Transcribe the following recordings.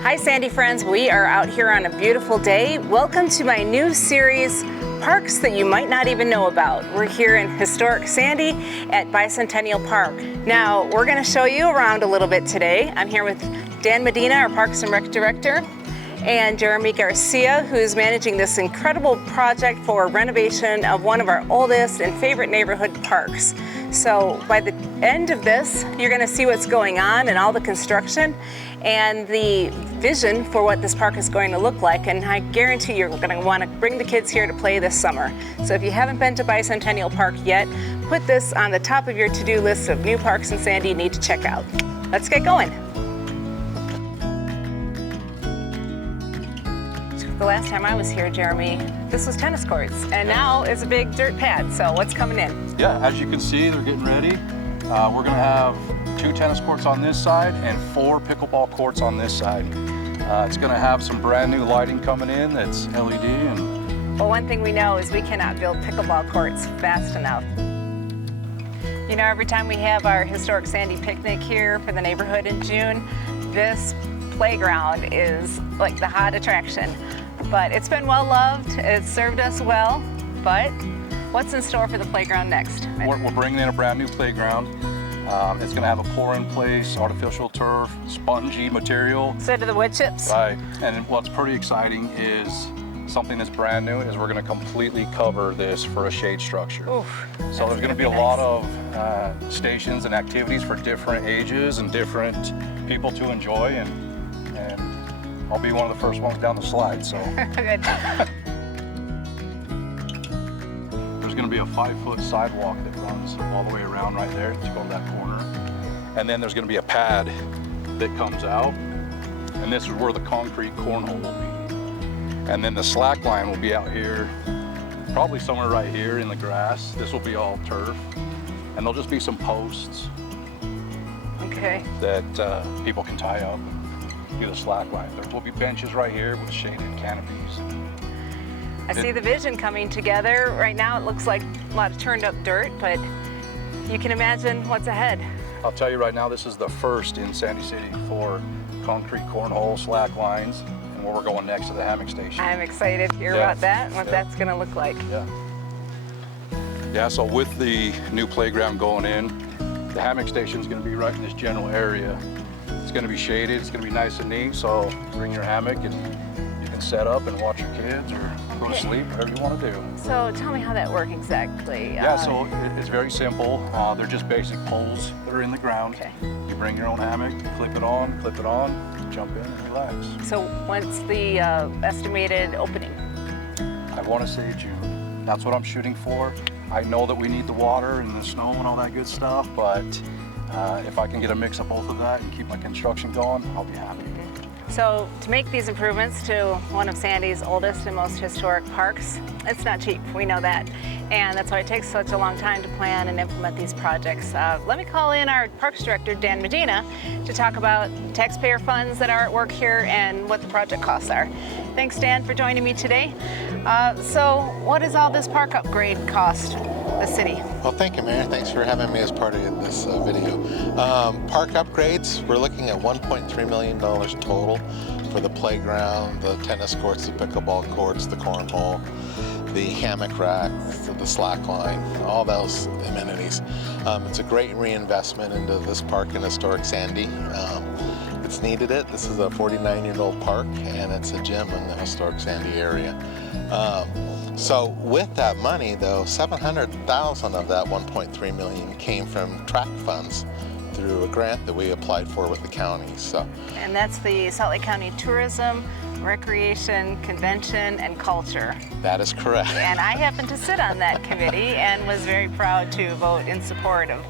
Hi Sandy friends, we are out here on a beautiful day. Welcome to my new series, Parks That You Might Not Even Know About. We're here in historic Sandy at Bicentennial Park. Now, we're gonna show you around a little bit today. I'm here with Dan Medina, our Parks and Rec Director, and Jeremy Garcia, who's managing this incredible project for renovation of one of our oldest and favorite neighborhood parks. So by the end of this, you're gonna see what's going on and all the construction and the vision for what this park is going to look like, and I guarantee you're going to want to bring the kids here to play this summer. So if you haven't been to Bicentennial Park yet, put this on the top of your to-do list of new parks in Sandy you need to check out. Let's get going. The last time I was here, Jeremy, this was tennis courts, and now it's a big dirt pad. So what's coming in? Yeah, as you can see, they're getting ready. We're going to have 2 tennis courts on this side and 4 pickleball courts on this side. It's going to have some brand new lighting coming in that's LED. Well, one thing we know is we cannot build pickleball courts fast enough. You know, every time we have our historic Sandy picnic here for the neighborhood in June, this playground is like the hot attraction. But it's been well loved, it's served us well, but what's in store for the playground next? We're bringing in a brand new playground. It's going to have a pour-in-place, artificial turf, spongy material. Instead of the wood chips? Right, and what's pretty exciting is something that's brand new is we're going to completely cover this for a shade structure. Oof, so there's going to be a lot of stations and activities for different ages and different people to enjoy, and I'll be one of the first ones down the slide. So. Good. There's going to be a 5-foot sidewalk that runs all the way around right there to go to that corner. And then there's going to be a pad that comes out. And this is where the concrete cornhole will be. And then the slack line will be out here, probably somewhere right here in the grass. This will be all turf. And there'll just be some posts that people can tie up and do the slack line. There will be benches right here with shaded canopies. I see the vision coming together. Right now it looks like a lot of turned up dirt, but you can imagine what's ahead. I'll tell you right now, this is the first in Sandy City for concrete cornhole slack lines, and where we're going next to the hammock station. I'm excited to hear about that and what that's going to look like. Yeah, so with the new playground going in, the hammock station is going to be right in this general area. It's going to be shaded, it's going to be nice and neat, so bring your hammock and you can set up and watch your kids or go to sleep, whatever you want to do. So tell me how that works exactly. Yeah, so it's very simple. They're just basic poles that are in the ground. You bring your own hammock, clip it on, jump in and relax. So what's the estimated opening? I want to say June. That's what I'm shooting for. I know that we need the water and the snow and all that good stuff, but if I can get a mix of both of that and keep my construction going, I'll be happy. So to make these improvements to one of Sandy's oldest and most historic parks, it's not cheap, we know that. And that's why it takes such a long time to plan and implement these projects. Let me call in our Parks Director, Dan Medina, to talk about taxpayer funds that are at work here and what the project costs are. Thanks, Dan, for joining me today. So what does all this park upgrade cost the city? Well, thank you, Mayor. Thanks for having me as part of this video. Park upgrades, we're looking at $1.3 million total for the playground, the tennis courts, the pickleball courts, the cornhole, the hammock rack, the slack line, all those amenities. It's a great reinvestment into this park in historic Sandy. It's needed it. This is a 49-year-old park, and it's a gem in the historic Sandy area. So with that money, though, $700,000 of that $1.3 million came from tract funds through a grant that we applied for with the county. So, and that's the Salt Lake County Tourism, Recreation, Convention, and Culture. That is correct. And I happen to sit on that committee and was very proud to vote in support of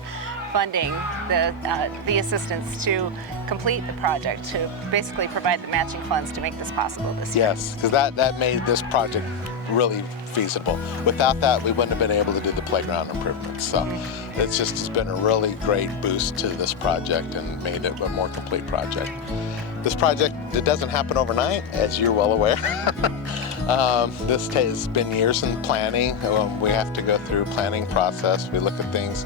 funding the assistance to complete the project, to basically provide the matching funds to make this possible this year. Yes, because that made this project really feasible. Without that, we wouldn't have been able to do the playground improvements. So it's been a really great boost to this project and made it a more complete project. This project, it doesn't happen overnight, as you're well aware. This has been years in planning. We have to go through planning process. We look at things,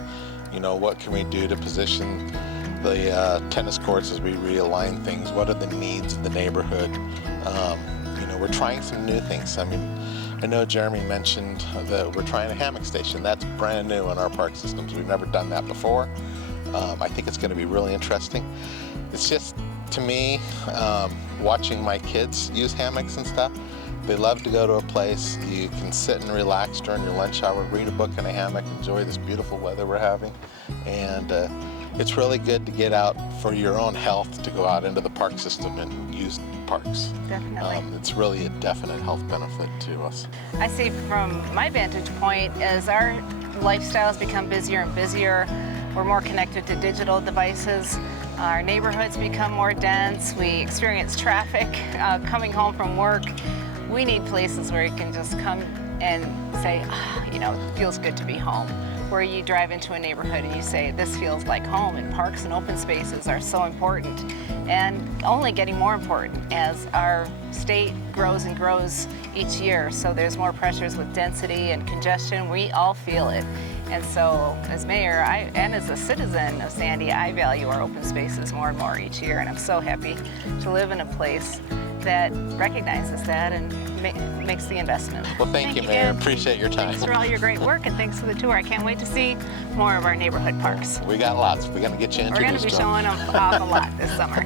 you know, what can we do to position the tennis courts as we realign things. What are the needs of the neighborhood? You know, we're trying some new things. I mean, I know Jeremy mentioned that we're trying a hammock station. That's brand new in our park systems. We've never done that before. I think it's going to be really interesting. It's just, to me, watching my kids use hammocks and stuff, they love to go to a place you can sit and relax during your lunch hour, read a book in a hammock, enjoy this beautiful weather we're having. And it's really good to get out for your own health, to go out into the park system and use parks. Definitely. It's really a definite health benefit to us. I see from my vantage point, as our lifestyles become busier and busier, we're more connected to digital devices. Our neighborhoods become more dense. We experience traffic coming home from work. We need places where you can just come and say, you know, it feels good to be home. Where you drive into a neighborhood and you say, this feels like home. And parks and open spaces are so important, and only getting more important as our state grows and grows each year. So there's more pressures with density and congestion. We all feel it. And so as mayor and as a citizen of Sandy, I value our open spaces more and more each year. And I'm so happy to live in a place that recognizes that and makes the investment. Well, thank you, Mayor. Appreciate your time. Thanks for all your great work, and thanks for the tour. I can't wait to see more of our neighborhood parks. We got lots. We're going to get you introduced. We're going to be showing them off a lot this summer.